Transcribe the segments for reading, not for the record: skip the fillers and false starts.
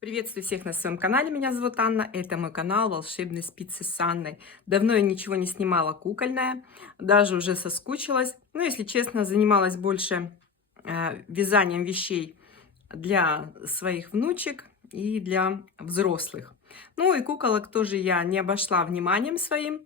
Приветствую всех на своем канале, меня зовут Анна, это мой канал «Волшебные спицы с Анной». Давно я ничего не снимала кукольное, даже уже соскучилась. Но, если честно, занималась больше вязанием вещей для своих внучек и для взрослых. Ну и куколок тоже я не обошла вниманием своим.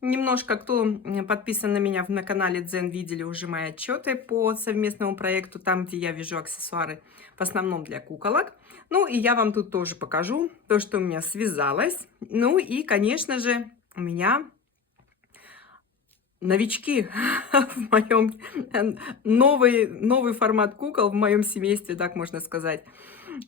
Немножко, кто подписан на меня на канале Дзен, видели уже мои отчеты по совместному проекту, там, где я вяжу аксессуары в основном для куколок. Ну и я вам тут тоже покажу то, что у меня связалось. Ну и, конечно же, у меня новички в моем новый формат кукол в моем семействе, так можно сказать.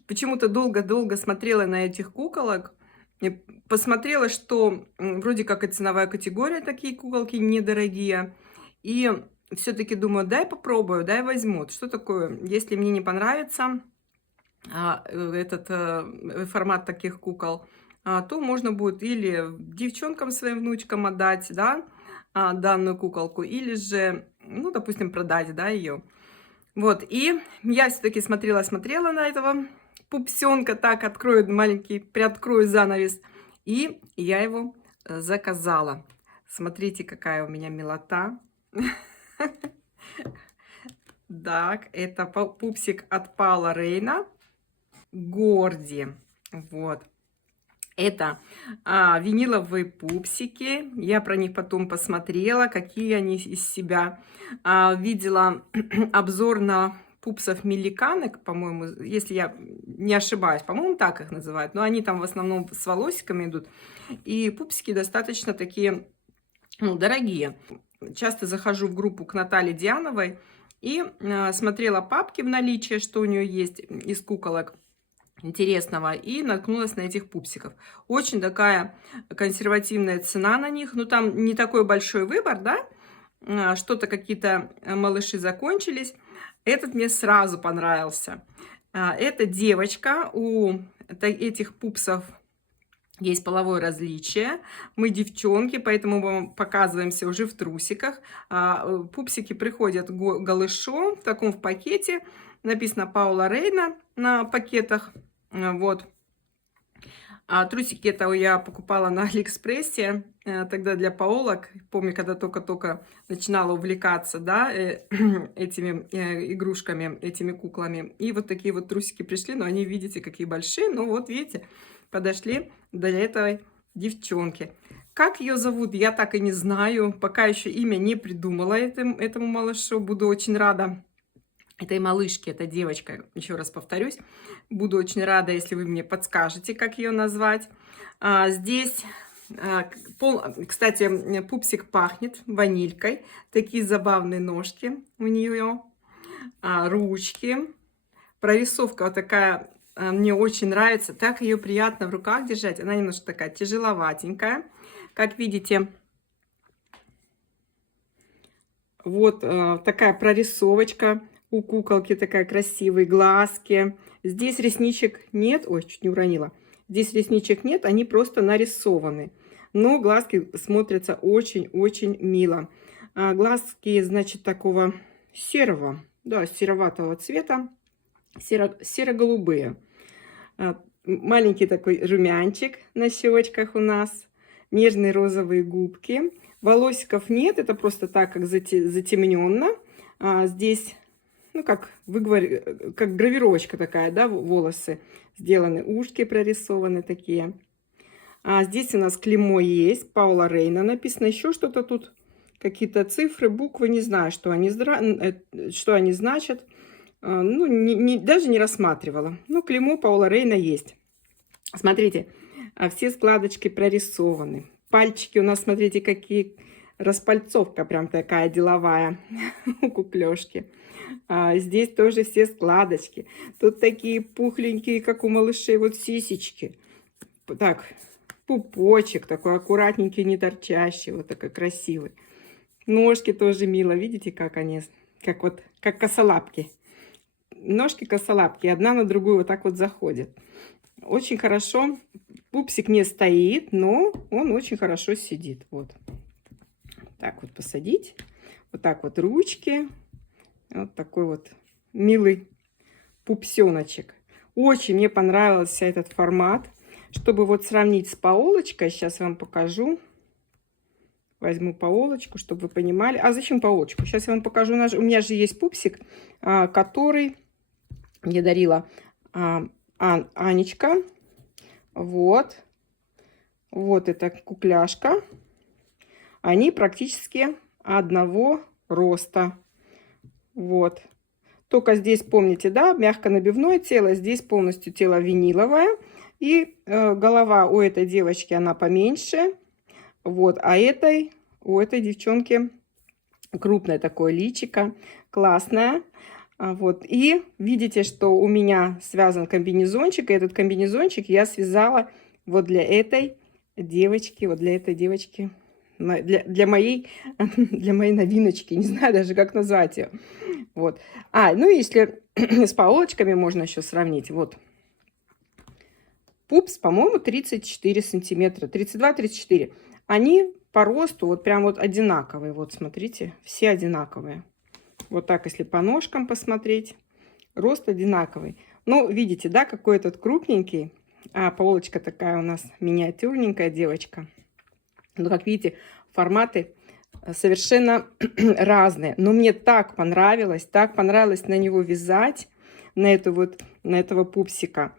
Почему-то долго-долго смотрела на этих куколок, и посмотрела, что вроде как и ценовая категория, такие куколки недорогие. И все-таки думаю, дай попробую, дай возьму. Что такое, если мне не понравится формат таких кукол, то можно будет или девчонкам, своим внучкам отдать, да, данную куколку, или же, ну, допустим, продать, да, ее. Вот, и я все-таки смотрела на этого пупсенка, так, открою маленький, приоткрою занавес, и я его заказала. Смотрите, какая у меня милота. Так, это пупсик от Паула Рейна, Горди. Вот. Это виниловые пупсики. Я про них потом посмотрела, какие они из себя. Видела обзор на пупсов миликанок, по-моему, если я не ошибаюсь, по-моему, так их называют. Но они там в основном с волосиками идут. И пупсики достаточно такие, ну, дорогие. Часто захожу в группу к Наталье Диановой и смотрела папки в наличии, что у нее есть из куколок интересного, и наткнулась на этих пупсиков. Очень такая консервативная цена на них, но там не такой большой выбор, да, что-то какие-то малыши закончились. Этот мне сразу понравился. Это девочка, у этих пупсов есть половое различие. Мы девчонки, поэтому мы показываемся уже в трусиках. Пупсики приходят голышом, в таком в пакете. Написано Паула Рейна на пакетах. Вот. Трусики это я покупала на Алиэкспрессе, тогда для паолок. Помню, когда только-только начинала увлекаться, да, этими игрушками, этими куклами. И вот такие вот трусики пришли, но они, видите, какие большие. Ну вот, видите, подошли для этой девчонки. Как ее зовут, я так и не знаю. Пока еще имя не придумала этому малышу. Буду очень рада. Этой малышке, это девочка, еще раз повторюсь. Буду очень рада, если вы мне подскажете, как ее назвать. Здесь, кстати, пупсик пахнет ванилькой. Такие забавные ножки у нее, ручки. Прорисовка вот такая, мне очень нравится. Так ее приятно в руках держать. Она немножко такая тяжеловатенькая. Как видите, вот такая прорисовочка. У куколки такая красивые глазки. Здесь ресничек нет. Ой, чуть не уронила. Здесь ресничек нет, они просто нарисованы. Но глазки смотрятся очень-очень мило. Глазки, значит, такого серого, да, сероватого цвета. Серо-голубые. Маленький такой румянчик на щечках у нас. Нежные розовые губки. Волосиков нет, это просто так, как затемненно. Здесь, ну, как вы говорите, как гравировочка такая, да, волосы сделаны, ушки прорисованы такие. Здесь у нас клеймо есть, Паула Рейна написано, еще что-то тут, какие-то цифры, буквы, не знаю, что они значат. Ну, даже не рассматривала. Ну, клеймо Паула Рейна есть. Смотрите, все складочки прорисованы. Пальчики у нас, смотрите, какие, распальцовка прям такая деловая у куклёшки. Здесь тоже все складочки. Тут такие пухленькие, как у малышей, вот сисечки. Так, пупочек такой аккуратненький, не торчащий, вот такой красивый. Ножки тоже мило, видите, как они, как косолапки. Ножки косолапки, одна на другую вот так вот заходит. Очень хорошо. Пупсик не стоит, но он очень хорошо сидит. Вот. Так вот посадить. Вот так вот ручки. Вот такой вот милый пупсеночек. Очень мне понравился этот формат. Чтобы вот сравнить с паолочкой, сейчас вам покажу. Возьму паолочку, чтобы вы понимали. А зачем паолочку? Сейчас я вам покажу. У меня же есть пупсик, который мне дарила Анечка. Вот. Вот эта кукляшка. Они практически одного роста. Вот. Только здесь, помните, да, мягко-набивное тело. Здесь полностью тело виниловое. И голова у этой девочки, она поменьше. Вот. А у этой девчонки крупное такое личико. Классное. Вот. И видите, что у меня связан комбинезончик. И этот комбинезончик я связала вот для этой девочки. Вот для этой девочки. Для моей новиночки. Не знаю даже, как назвать ее. Вот. Ну если с паолочками можно еще сравнить. Вот. Пупс, по-моему, 34 сантиметра. 32-34. Они по росту вот прям вот одинаковые. Вот смотрите, все одинаковые. Вот так, если по ножкам посмотреть. Рост одинаковый. Ну, видите, да, какой этот крупненький. А паолочка такая у нас миниатюрненькая девочка. Ну, как видите, форматы совершенно разные. Но мне так понравилось на него вязать, на этого пупсика.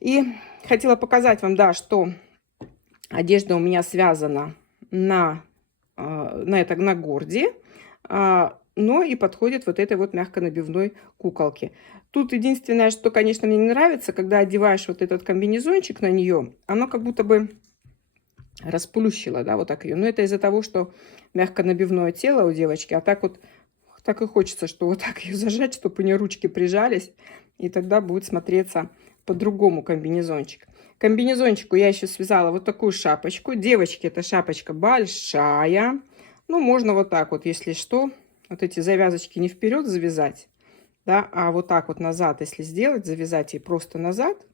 И хотела показать вам, да, что одежда у меня связана на горде, но и подходит вот этой вот мягко-набивной куколке. Тут единственное, что, конечно, мне не нравится, когда одеваешь вот этот комбинезончик на нее, оно как будто бы расплющила, да, вот так ее. Но это из-за того, что мягко-набивное тело у девочки, а так вот, так и хочется, что вот так ее зажать, чтобы у нее ручки прижались, и тогда будет смотреться по-другому комбинезончик. Комбинезончику я еще связала вот такую шапочку. Девочки, эта шапочка большая. Ну, можно вот так вот, если что, вот эти завязочки не вперед завязать, да, а вот так вот назад, если сделать, завязать и просто назад.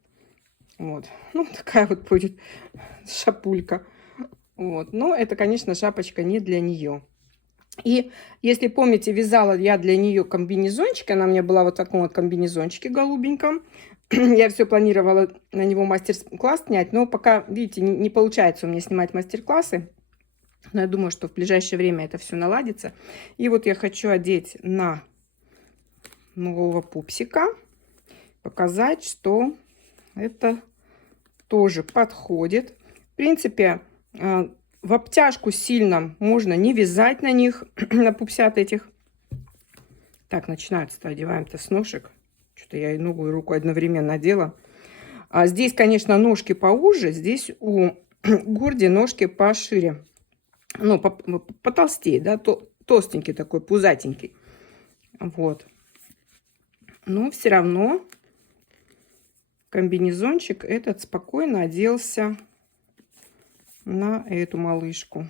Вот, ну, такая вот будет шапулька. Вот, но это, конечно, шапочка не для нее. И если помните, вязала я для нее комбинезончик. Она у меня была вот в таком вот комбинезончике голубеньком. Я все планировала на него мастер-класс снять, но пока, видите, не получается у меня снимать мастер-классы. Но я думаю, что в ближайшее время это все наладится. И вот я хочу одеть на нового пупсика, показать, что это тоже подходит. В принципе, в обтяжку сильно можно не вязать на них, на пупсят этих. Так, начинается-то, одеваем-то с ножек. Что-то я и ногу, и руку одновременно одела. А здесь, конечно, ножки поуже. Здесь у Горди ножки пошире. Ну, потолстее, да, толстенький такой, пузатенький. Вот. Но все равно комбинезончик этот спокойно оделся на эту малышку.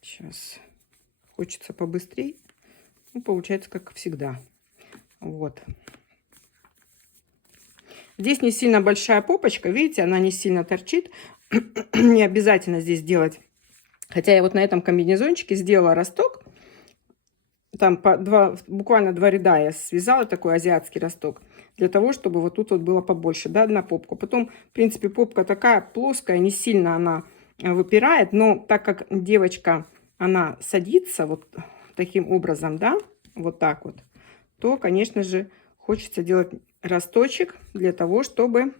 Сейчас хочется побыстрее. Ну, получается, как всегда. Вот. Здесь не сильно большая попочка. Видите, она не сильно торчит. Не обязательно здесь делать. Хотя я вот на этом комбинезончике сделала росток. Там буквально 2 ряда я связала, такой азиатский росток. Для того, чтобы вот тут вот было побольше, да, на попку. Потом, в принципе, попка такая плоская, не сильно она выпирает. Но так как девочка, она садится вот таким образом, да, вот так вот, то, конечно же, хочется делать росточек для того, чтобы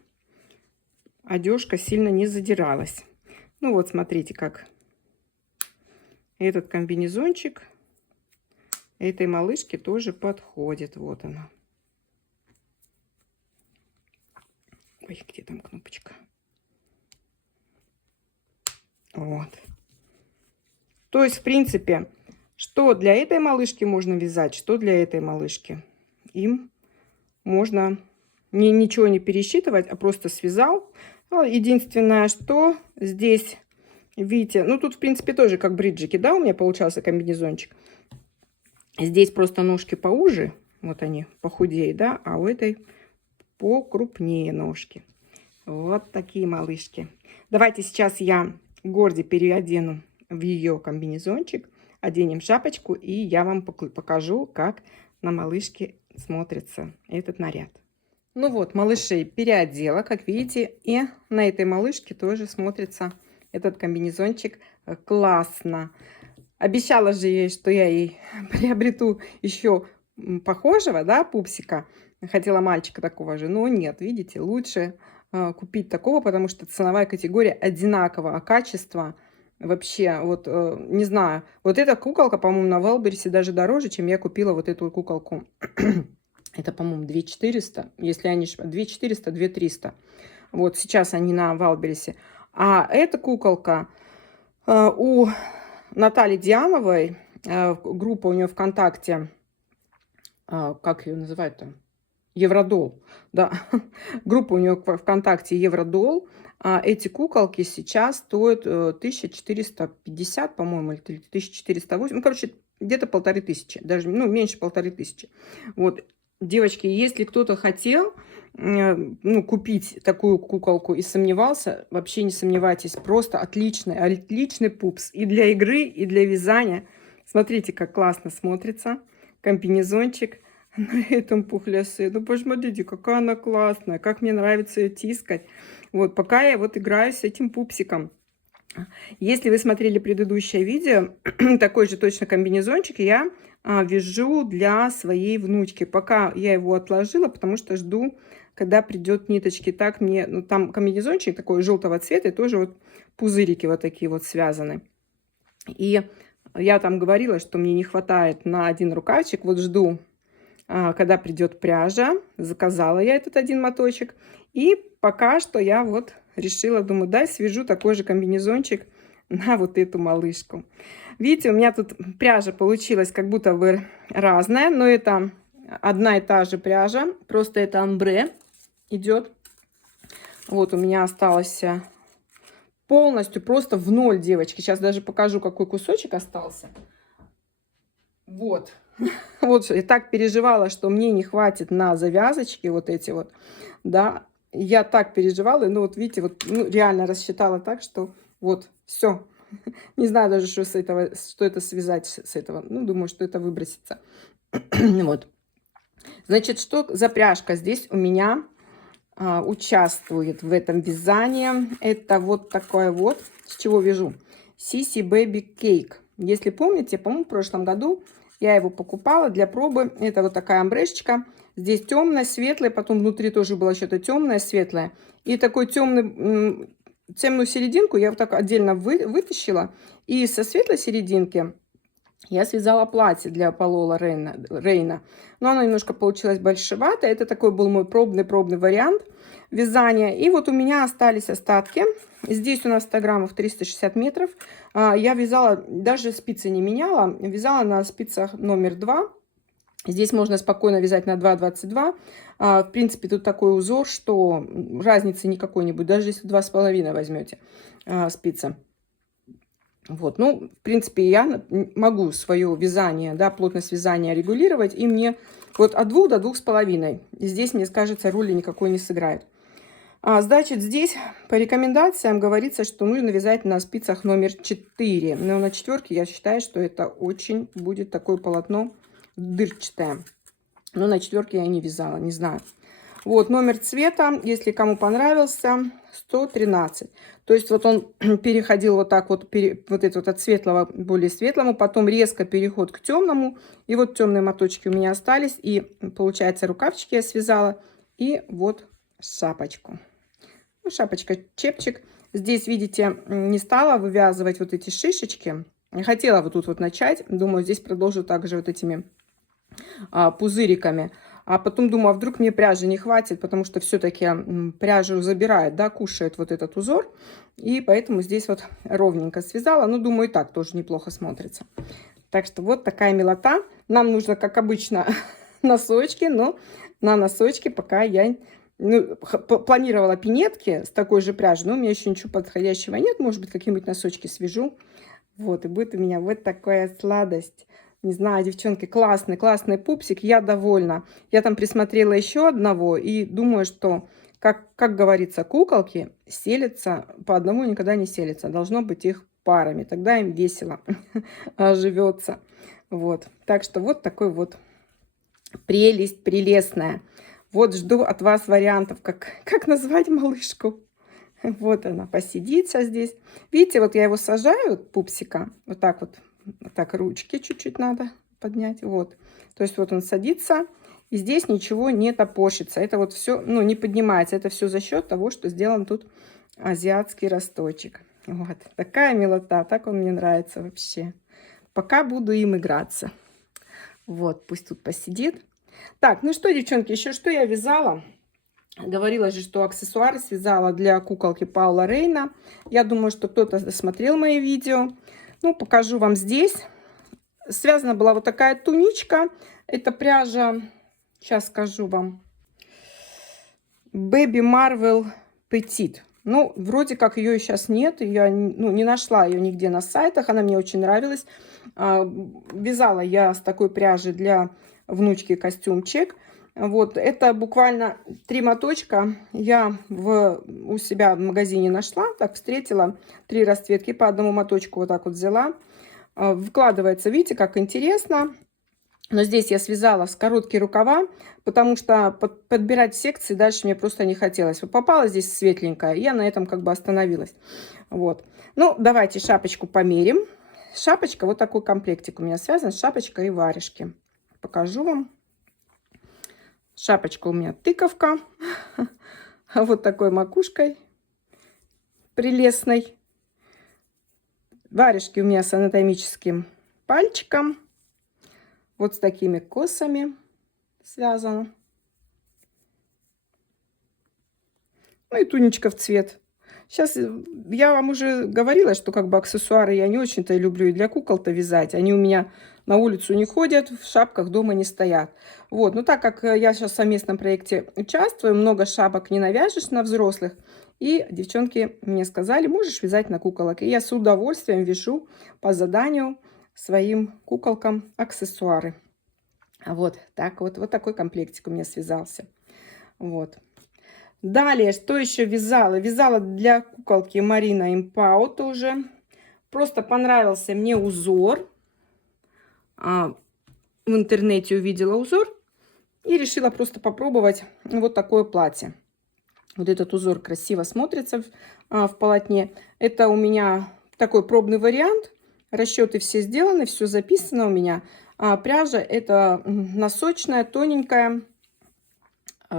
одежка сильно не задиралась. Ну вот, смотрите, как этот комбинезончик этой малышке тоже подходит. Вот она. Ой, где там кнопочка? Вот. То есть, в принципе, что для этой малышки можно вязать, что для этой малышки. Им можно ничего не пересчитывать, а просто связал. Единственное, что здесь, видите, ну тут, в принципе, тоже как бриджики, да, у меня получался комбинезончик. Здесь просто ножки поуже, вот они, похудее, да, а у этой покрупнее ножки. Вот такие малышки. Давайте сейчас я Горди переодену в ее комбинезончик, оденем шапочку, и я вам покажу, как на малышке смотрится этот наряд. Ну вот, малышей переодела, как видите, и на этой малышке тоже смотрится этот комбинезончик классно. Обещала же ей, что я ей приобрету еще похожего, да, пупсика. Хотела мальчика такого же, но нет, видите, лучше купить такого, потому что ценовая категория одинаковая, а качество вообще, вот, не знаю. Вот эта куколка, по-моему, на Вайлдберрисе даже дороже, чем я купила вот эту куколку. Это, по-моему, 2400, если я не ошибаюсь, 2400, 2300. Вот сейчас они на Вайлдберрисе. А эта куколка у Натальи Диановой, группа у нее ВКонтакте, как ее называют-то? Евродол, да. Группа у нее ВКонтакте Евродол. Эти куколки сейчас стоят 1450, по-моему, или 1408. Ну, короче, где-то 1500, даже, ну, меньше 1500. Вот, девочки, если кто-то хотел, ну, купить такую куколку и сомневался, вообще не сомневайтесь, просто отличный, отличный пупс и для игры, и для вязания. Смотрите, как классно смотрится комбинезончик на этом пухлясе. Ну, посмотрите, какая она классная, как мне нравится ее тискать. Вот, пока я вот играю с этим пупсиком. Если вы смотрели предыдущее видео, такой же точно комбинезончик я вяжу для своей внучки. Пока я его отложила, потому что жду, когда придет ниточки. Так мне, ну, там комбинезончик такой желтого цвета, и тоже вот пузырики вот такие вот связаны. И я там говорила, что мне не хватает на один рукавчик. Вот жду, когда придет пряжа. Заказала я этот один моточек. И пока что я вот решила, думаю, дай свяжу такой же комбинезончик на вот эту малышку. Видите, у меня тут пряжа получилась как будто бы разная, но это одна и та же пряжа, просто это амбре идет. Вот у меня осталось полностью просто в ноль, девочки. Сейчас даже покажу, какой кусочек остался. Вот. Вот, я так переживала, что мне не хватит на завязочки вот эти вот, да. Я так переживала, ну вот видите, вот ну, реально рассчитала так, что вот все. Не знаю даже, что с этого, что это связать с этого. Ну, думаю, что это выбросится. Вот. Значит, что за пряжка здесь у меня участвует в этом вязании? Это вот такое вот, с чего вяжу. Sissy Baby Cake. Если помните, по-моему, в прошлом году я его покупала для пробы. Это вот такая амбрешечка. Здесь темная, светлая, потом внутри тоже было что-то темное, светлое. И такой темную серединку я вот так отдельно вытащила. И со светлой серединки я связала платье для Полола Рейна. Но оно немножко получилось большевато. Это такой был мой пробный вариант вязания. И вот у меня остались остатки. Здесь у нас 100 граммов 360 метров. Я вязала, даже спицы не меняла. Вязала на спицах номер 2. Здесь можно спокойно вязать на 2,22. В принципе, тут такой узор, что разницы никакой не будет, даже если 2,5 возьмете спицы. Вот, ну, в принципе, я могу свое вязание, да, плотность вязания регулировать, и мне вот от 2 до 2,5. И здесь, мне кажется, роли никакой не сыграет. Значит, здесь по рекомендациям говорится, что нужно вязать на спицах номер 4. Но на 4 я считаю, что это очень будет такое полотно дырчатое. Но на 4 я не вязала, не знаю. Вот номер цвета, если кому понравился, 113. То есть вот он переходил вот так вот, вот это вот от светлого к более светлому, потом резко переход к темному. И вот темные моточки у меня остались. И получается рукавчики я связала. И вот шапочку. Ну, шапочка, чепчик. Здесь, видите, не стала вывязывать вот эти шишечки. Хотела вот тут вот начать. Думаю, здесь продолжу также вот этими пузыриками. А потом думаю, а вдруг мне пряжи не хватит, потому что все-таки пряжу забирает, да, кушает вот этот узор. И поэтому здесь вот ровненько связала. Ну, думаю, и так тоже неплохо смотрится. Так что вот такая милота. Нам нужно, как обычно, носочки, но на носочки пока я планировала пинетки с такой же пряжей, но у меня еще ничего подходящего нет. Может быть, какие-нибудь носочки свяжу. Вот, и будет у меня вот такая сладость. Не знаю, девчонки, классный пупсик, я довольна. Я там присмотрела еще одного и думаю, что, как говорится, куколки селятся, по одному никогда не селятся. Должно быть их парами, тогда им весело живется. Вот, так что вот такой вот Прелесть прелестная. Вот жду от вас вариантов, как назвать малышку. Вот она посидит сейчас здесь. Видите, вот я его сажаю, пупсика, вот так ручки чуть-чуть надо поднять. Вот. То есть вот он садится, и здесь ничего не топорщится. Это вот все, ну, не поднимается. Это все за счет того, что сделан тут азиатский росточек. Вот. Такая милота, так он мне нравится вообще. Пока буду им играться. Вот, пусть тут посидит. Так, ну что, девчонки, еще что я вязала? Говорила же, что аксессуары связала для куколки Паула Рейна. Я думаю, что кто-то смотрел мои видео. Ну, покажу вам здесь. Связана была вот такая туничка. Это пряжа, сейчас скажу вам, Baby Marvel Petite. Ну, вроде как ее сейчас нет. Я не нашла ее нигде на сайтах. Она мне очень нравилась. Вязала я с такой пряжи для внучки костюмчик. Вот, это буквально 3 моточка я у себя в магазине нашла, так встретила 3 расцветки, по одному моточку вот так вот взяла. Вкладывается, видите, как интересно. Но здесь я связала с короткие рукава, потому что подбирать секции дальше мне просто не хотелось. Вот попала здесь светленькая, и я на этом как бы остановилась. Вот. Ну, давайте шапочку померим. Шапочка, вот такой комплектик у меня связан, шапочка и варежки. Покажу вам. Шапочка у меня тыковка, вот такой макушкой прелестной. Варежки у меня с анатомическим пальчиком, вот с такими косами связано. Ну и туничка в цвет. Сейчас я вам уже говорила, что как бы аксессуары я не очень-то люблю и для кукол-то вязать. Они у меня на улицу не ходят, в шапках дома не стоят. Вот, но так как я сейчас в совместном проекте участвую, много шапок не навяжешь на взрослых. И девчонки мне сказали, можешь вязать на куколок. И я с удовольствием вяжу по заданию своим куколкам аксессуары. Вот так вот, вот такой комплектик у меня связался. Вот. Далее, что еще вязала? Вязала для куколки Марина Импау тоже. Просто понравился мне узор. В интернете увидела узор и решила просто попробовать вот такое платье. Вот этот узор красиво смотрится в полотне. Это у меня такой пробный вариант. Расчеты все сделаны, все записано у меня. Пряжа это носочная, тоненькая,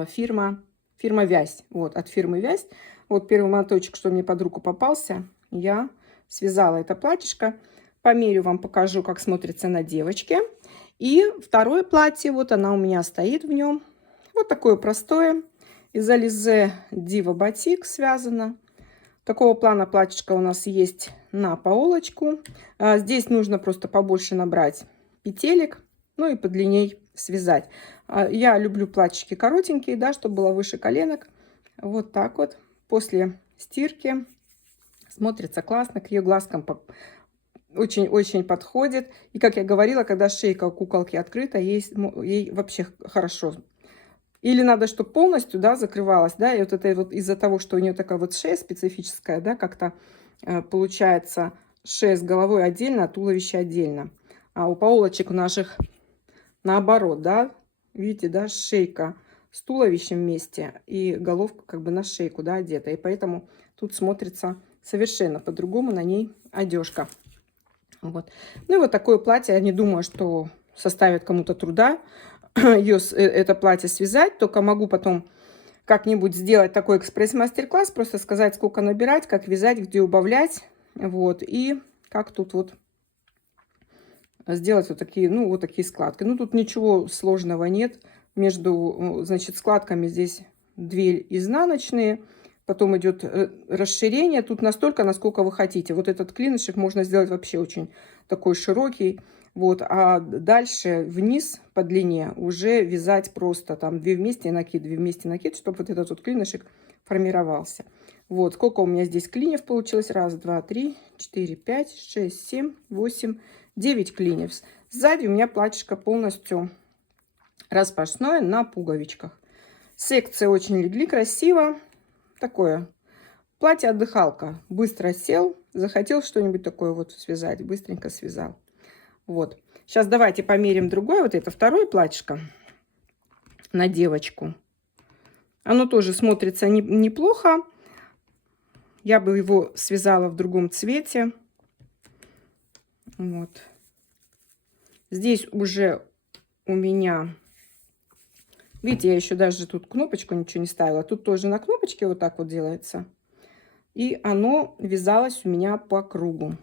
фирма Вязь. Вот, от фирмы Вязь. Вот первый моточек, что мне под руку попался, я связала это платьишко. Померю, вам покажу, как смотрится на девочке. И второе платье, вот она у меня стоит в нем. Вот такое простое. Из Alize Diva Batik связано. Такого плана платьишко у нас есть на паолочку. Здесь нужно просто побольше набрать петелек, ну и подлинней связать. Я люблю платьишки коротенькие, да, чтобы было выше коленок. Вот так вот. После стирки смотрится классно, к ее глазкам очень-очень подходит. И, как я говорила, когда шейка у куколки открыта, ей вообще хорошо. Или надо, чтобы полностью, да, закрывалась, да, и вот это вот из-за того, что у нее такая вот шея специфическая, да, как-то получается шея с головой отдельно, а туловище отдельно. А у паолочек наших наоборот, да, видите, да, шейка с туловищем вместе и головка как бы на шейку, да, одета. И поэтому тут смотрится совершенно по-другому на ней одежка. Вот. Ну и вот такое платье, я не думаю, что составит кому-то труда это платье связать, только могу потом как-нибудь сделать такой экспресс-мастер-класс, просто сказать, сколько набирать, как вязать, где убавлять, вот, и как тут вот сделать вот такие, ну, вот такие складки. Ну, тут ничего сложного нет. Между, значит, складками здесь 2 изнаночные, потом идет расширение. Тут настолько, насколько вы хотите. Вот этот клинышек можно сделать вообще очень такой широкий. Вот, а дальше вниз по длине уже вязать просто там 2 вместе накид, 2 вместе накид, чтобы вот этот вот клинышек формировался. Вот, сколько у меня здесь клиньев получилось? 1, 2, 3, 4, 5, 6, 7, 8, 9 клиньев. Сзади у меня платьишко полностью распашное на пуговичках. Секции очень легли, красиво. Такое платье-отдыхалка. Быстро сел, захотел что-нибудь такое вот связать, быстренько связал. Вот. Сейчас давайте померим другое. Вот это второе платьишко. на девочку. Оно тоже смотрится неплохо. Я бы его связала в другом цвете. Вот. Здесь уже у меня... Видите, я еще даже тут кнопочку ничего не ставила. Тут тоже на кнопочке вот так вот делается. И оно вязалось у меня по кругу.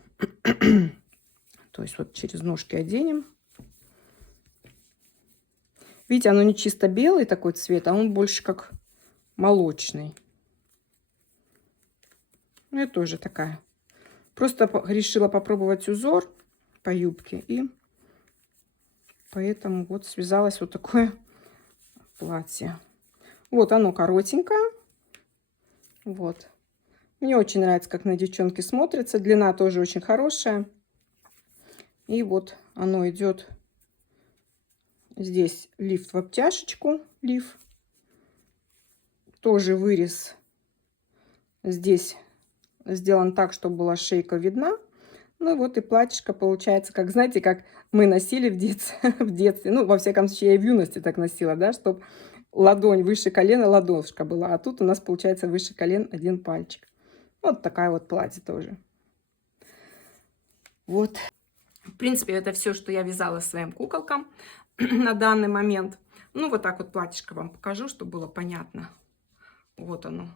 То есть вот через ножки оденем. Видите, оно не чисто белый такой цвет, а он больше как молочный. Ну, это тоже такая. Просто решила попробовать узор по юбке. И поэтому вот связалось вот такое платье. Вот оно коротенькое. Вот. Мне очень нравится, как на девчонке смотрится. Длина тоже очень хорошая. И вот оно идет. Здесь лифт в обтяжечку. Лиф. Тоже вырез здесь сделан так, чтобы была шейка видна. Ну и вот и платьишко получается, как, знаете, как мы носили в детстве. Ну, во всяком случае, я и в юности так носила, да, чтобы ладонь выше колена, ладошка была. А тут у нас получается выше колен один пальчик. Вот такая вот платье тоже. Вот. В принципе, это все, что я вязала своим куколкам на данный момент. Ну, вот так вот платьишко вам покажу, чтобы было понятно. Вот оно.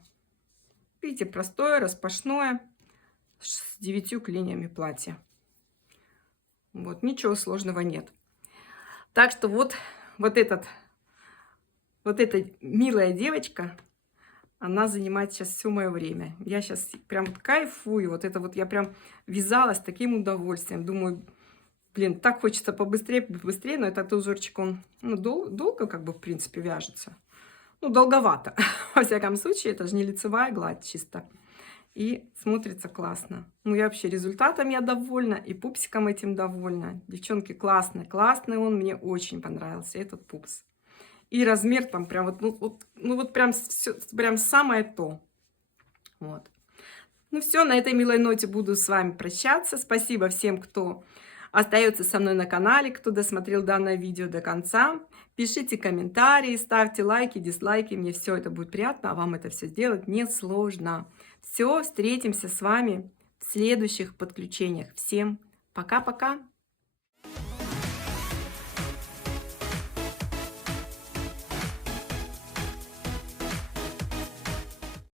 Видите, простое, распашное, с 9 клиньями платья. Вот, ничего сложного нет. Так что вот эта милая девочка, она занимает сейчас все мое время. Я сейчас прям кайфую. Вот это вот я прям вязала с таким удовольствием. Думаю, блин, так хочется побыстрее, но этот узорчик, он долго как бы в принципе вяжется. Ну, долговато. Во всяком случае, это же не лицевая гладь чисто. И смотрится классно. Ну, я вообще результатом я довольна, и пупсиком этим довольна. Девчонки, классный, классный он, мне очень понравился, этот пупс. И размер там прям вот прям, все, прям самое то. Вот. Ну все, на этой милой ноте буду с вами прощаться. Спасибо всем, кто остается со мной на канале, кто досмотрел данное видео до конца. Пишите комментарии, ставьте лайки, дизлайки. Мне все это будет приятно, а вам это все сделать несложно. Все, встретимся с вами в следующих подключениях. Всем пока-пока!